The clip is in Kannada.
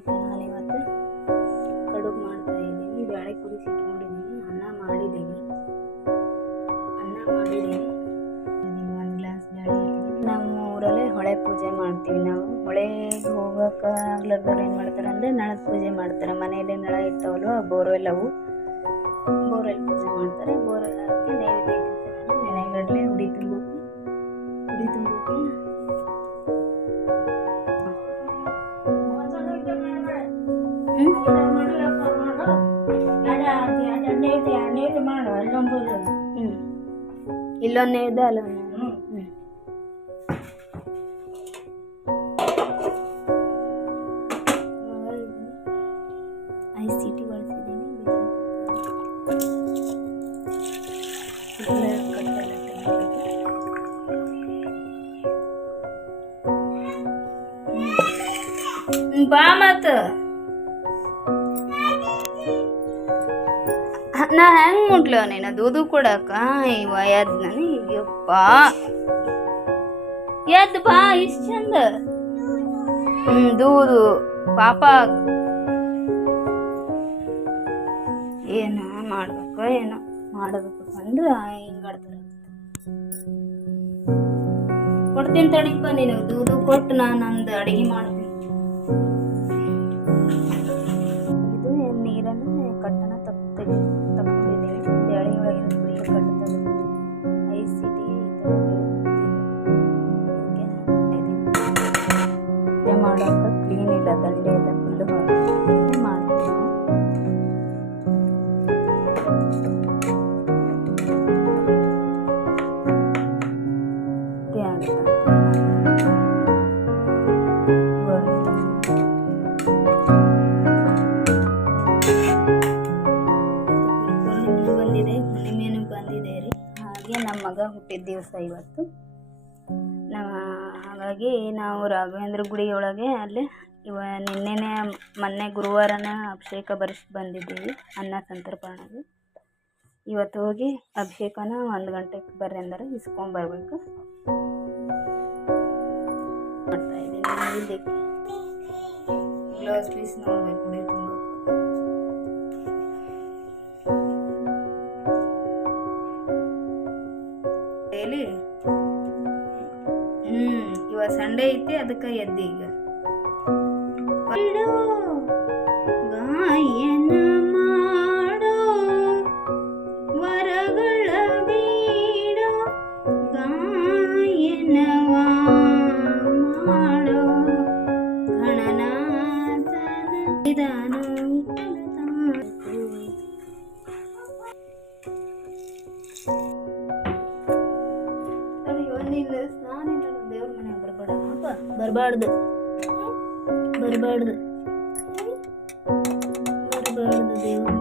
ಅದಕ್ಕೆ ನಾನು ಇವತ್ತು ಕಡುಬು ಮಾಡ್ತಾ ಇದ್ದೀನಿ. ಬೇಳೆ ಕುದಿಸಿ ಇಟ್ಕೊಂಡಿದ್ದೀನಿ ಅನ್ನ ಮಾಡಿದ್ದೀನಿ. ಅನ್ನ ಮಾಡಿದ್ದೀನಿ. ಒಂದು ಗ್ಲಾಸ್ ಬೇಳೆ. ನಮ್ಮ ಊರಲ್ಲೇ ಹೊಳೆ ಪೂಜೆ ಮಾಡ್ತೀವಿ ನಾವು. ಹೊಳೆಗೆ ಹೋಗೋಕೆ ಆಗ್ಲಾರ್ದವ್ರು ಏನು ಮಾಡ್ತಾರೆ ಅಂದರೆ ನಳದ ಪೂಜೆ ಮಾಡ್ತಾರೆ. ಮನೆಯಲ್ಲಿ ನಳ ಇರ್ತಾವಲ್ವ ಬೋರ್ವೆಲ್ ಅವು ಬೋರ್ವೆಲ್ ಪೂಜೆ ಮಾಡ್ತಾರೆ. ಬೋರ್ವೆಲ್ ಹಾಕಿ ನೈವೇದ್ಯ ನೆನೆಗಡಲೆ ಹುಡಿ ತುಂಬೋಕೆ ಇಲ್ಲೊಂದೇ ಇದೆ ಅಲ್ಲ ಐದು ಬಾ ಮತ್ತ. ನಾ ಹೆಂಗ್ ಮುಟ್ಲವ ನೀನು? ದೂದು ಕೊಡಕ? ಇವ ಎದ್ ನನಗಪ್ಪ ಎದ್ ಬಾ, ಇಷ್ಟ ಚಂದ. ಹ್ಮ್, ದೂದು. ಪಾಪ. ಏನ ಮಾಡ್ಬೇಕು ಏನೋ ಮಾಡಬೇಕು ಅಂದ್ರೆ ಹಿಂಗಾಡ್ತಾರೆ ಕೊಡ್ತೀನಿ ತಡಿಪ್ಪ ನೀನು. ದೂದು ಕೊಟ್ಟು ನಾನು ನಂದು ಅಡಿಗೆ ಮಾಡ್ತೀನಿ. ಇಲ್ಲ ದಂಡೆ ಎಲ್ಲ ಫುಲ್ಲು ಮಾಡ್ತೀವಿ ನಾವು ಬಂದಿದೆ, ಹುಣ್ಣಿಮೆನೂ ಬಂದಿದೆ ರೀ. ಹಾಗೆ ನಮ್ಮ ಮಗ ಹುಟ್ಟಿದ ದಿವಸ ಇವತ್ತು. ನಮ್ಮ ಹಾಗಾಗಿ ನಾವು ರಾಘವೇಂದ್ರ ಗುಡಿಯೊಳಗೆ ಅಲ್ಲಿ ಇವ ನಿನ್ನೆನೆ ಮೊನ್ನೆ ಗುರುವಾರನ ಅಭಿಷೇಕ ಬರೆಸಿ ಬಂದಿದ್ದೀವಿ, ಅನ್ನ ಸಂತರ್ಪಣೆಗೆ. ಇವತ್ತು ಹೋಗಿ ಅಭಿಷೇಕನ ಒಂದು ಗಂಟೆಗೆ ಬರ್ರಿ ಅಂದರೆ ಇಸ್ಕೊಂಬರ್ಬೇಕು ಮಾಡ್ತಾ ಇವ ಸಂಡೇ ಐತಿ ಅದಕ್ಕೆ ಎದ್ದಿ ಈಗ ಬಿಡು, ಗಾಯನ ಮಾಡೋ ವರಗಳ ಬೀಡೋ ಗಾಯನವ ಮಾಡೋ ಗಣನಾಥನ ಇದಾನು ದೇವ್ರ ಬರಬಾರ್ದು ಬರಬಾರ್ದು ಬರಬಾರ್ದು ದೇವ್ರ